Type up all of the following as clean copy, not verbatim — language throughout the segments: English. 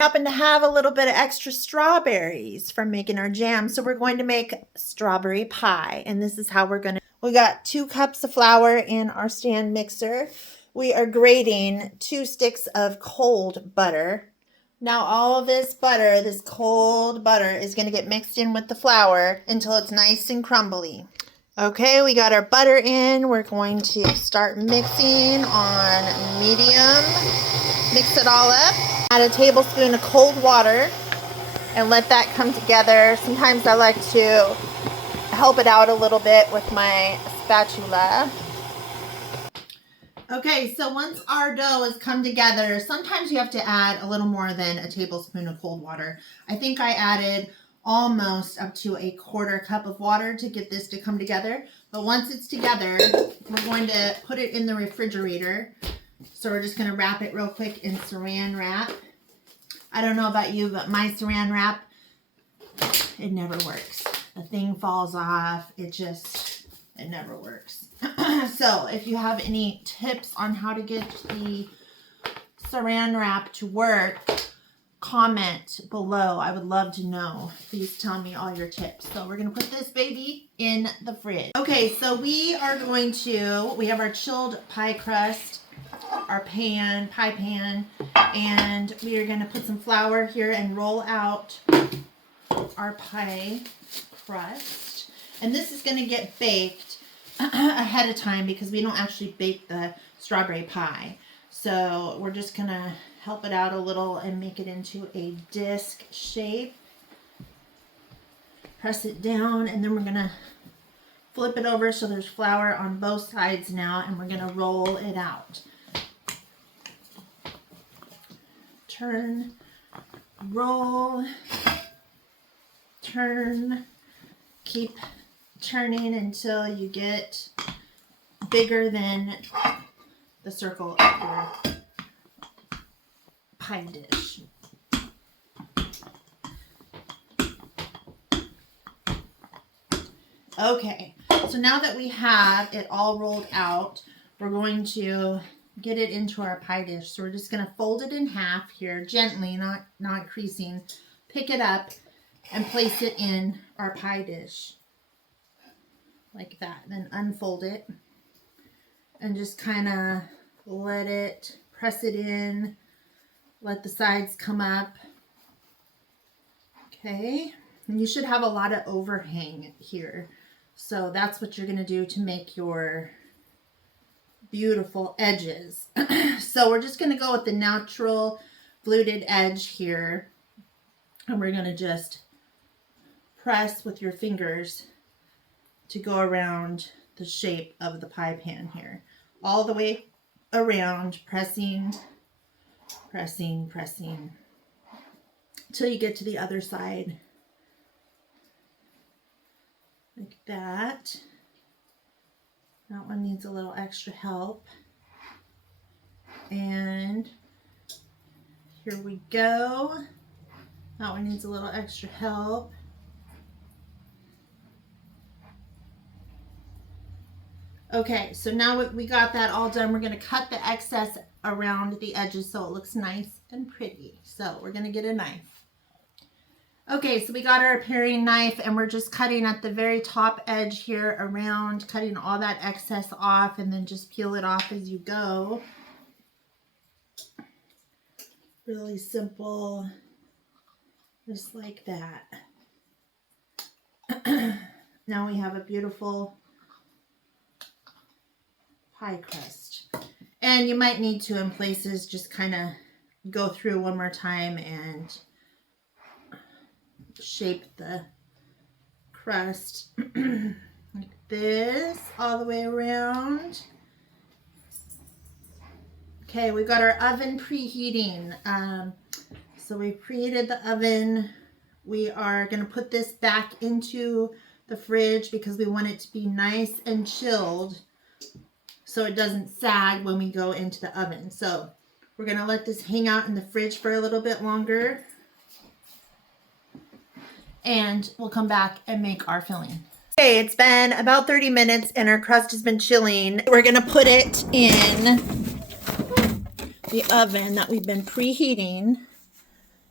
Happen to have a little bit of extra strawberries from making our jam, so we're going to make strawberry pie, and this is how we're going to. We got 2 cups of flour in our stand mixer. We are grating 2 sticks of cold butter. Now all of this butter, this cold butter, is going to get mixed in with the flour until it's nice and crumbly. Okay, we got our butter in. We're going to start mixing on medium. Mix it all up. Add a tablespoon of cold water and let that come together. Sometimes I like to help it out a little bit with my spatula. Okay, so once our dough has come together, sometimes you have to add a little more than a tablespoon of cold water. I think I added almost up to a 1/4 cup of water to get this to come together. But once it's together, we're going to put it in the refrigerator. So we're just going to wrap it real quick in saran wrap. I don't know about you, but my saran wrap, it never works. The thing falls off. It never works. So if you have any tips on how to get the saran wrap to work, comment below. I would love to know. Please tell me all your tips. So we're going to put this baby in the fridge. Okay, so we have our chilled pie crust, our pie pan, and we are going to put some flour here and roll out our pie crust. And this is going to get baked ahead of time because we don't actually bake the strawberry pie. So we're just going to help it out a little and make it into a disc shape. Press it down, and then we're going to flip it over so there's flour on both sides now, and we're going to roll it out. Turn, roll, turn, keep turning until you get bigger than the circle of your pie dish. Okay, so now that we have it all rolled out, we're going to get it into our pie dish. So we're just going to fold it in half here, gently, not creasing. Pick it up and place it in our pie dish like that. Then unfold it and just kind of press it in, let the sides come up. Okay, and you should have a lot of overhang here. So that's what you're going to do to make your beautiful edges. So we're just going to go with the natural fluted edge here, and we're going to just press with your fingers to go around the shape of the pie pan here, all the way around, pressing till you get to the other side like that. That one needs a little extra help. And here we go. That one needs a little extra help. Okay, so now we got that all done. We're going to cut the excess around the edges so it looks nice and pretty. So we're going to get a knife. Okay, so we got our paring knife, and we're just cutting at the very top edge here around, cutting all that excess off, and then just peel it off as you go. Really simple, just like that. Now we have a beautiful pie crust. And you might need to, in places, just kind of go through one more time and shape the crust like this all the way around. Okay, we got our oven preheating. So we preheated the oven. We are going to put this back into the fridge because we want it to be nice and chilled so it doesn't sag when we go into the oven. So we're going to let this hang out in the fridge for a little bit longer, and we'll come back and make our filling. Okay, it's been about 30 minutes and our crust has been chilling. We're going to put it in the oven that we've been preheating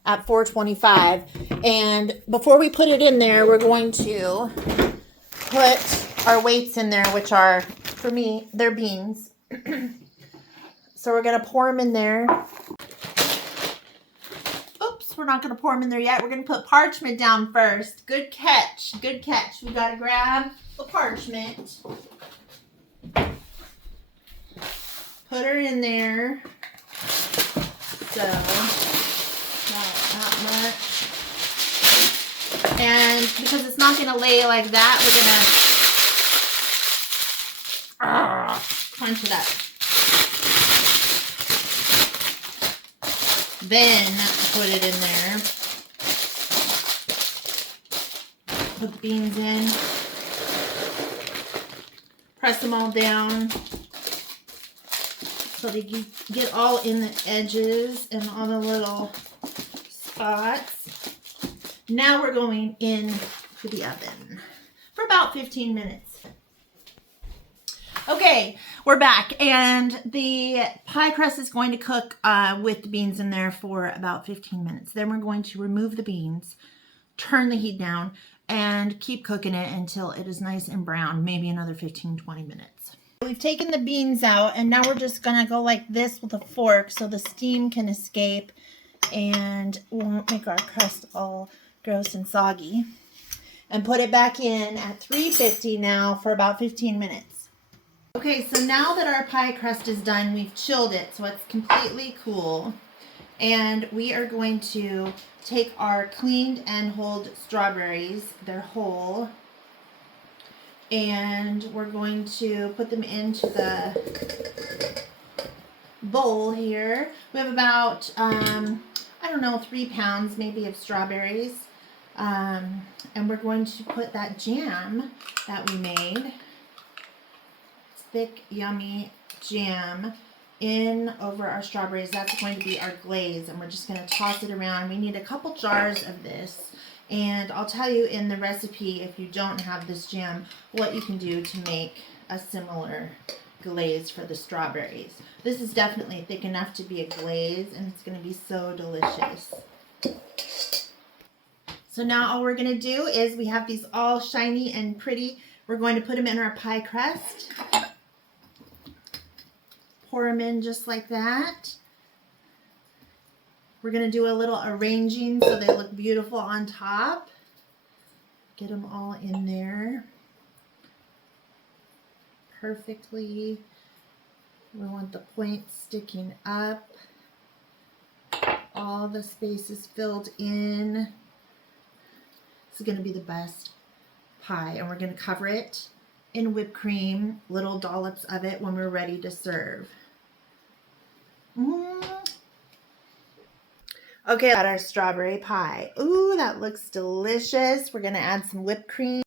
at 425. And before we put it in there, we're going to put our weights in there, which are, for me, they're beans. So we're going to pour them in there. Oops, we're not going to pour them in there yet. We're going to put parchment down first. Good catch. Good catch. We got to grab the parchment. Put her in there. So, not much. And because it's not going to lay like that, we're going to crunch it up. Then put it in there. Put the beans in. Press them all down so they get all in the edges and all the little spots. Now we're going into the oven for about 15 minutes. Okay, we're back, and the pie crust is going to cook with the beans in there for about 15 minutes. Then we're going to remove the beans, turn the heat down, and keep cooking it until it is nice and brown, maybe another 15-20 minutes. We've taken the beans out, and now we're just going to go like this with a fork so the steam can escape and won't make our crust all gross and soggy. And put it back in at 350 now for about 15 minutes. Okay, so now that our pie crust is done, we've chilled it so it's completely cool. And we are going to take our cleaned and hulled strawberries, they're whole, and we're going to put them into the bowl here. We have about, I don't know, 3 pounds maybe of strawberries. And we're going to put that jam that we made, thick, yummy jam, in over our strawberries. That's going to be our glaze, and we're just going to toss it around. We need a couple jars of this, and I'll tell you in the recipe, if you don't have this jam, what you can do to make a similar glaze for the strawberries. This is definitely thick enough to be a glaze, and it's going to be so delicious. So now all we're going to do is, we have these all shiny and pretty. We're going to put them in our pie crust. Pour them in just like that. We're going to do a little arranging so they look beautiful on top. Get them all in there perfectly. We want the points sticking up. All the spaces filled in. This is going to be the best pie, and we're going to cover it in whipped cream, little dollops of it when we're ready to serve. Okay, got our strawberry pie. Ooh, that looks delicious. We're going to add some whipped cream.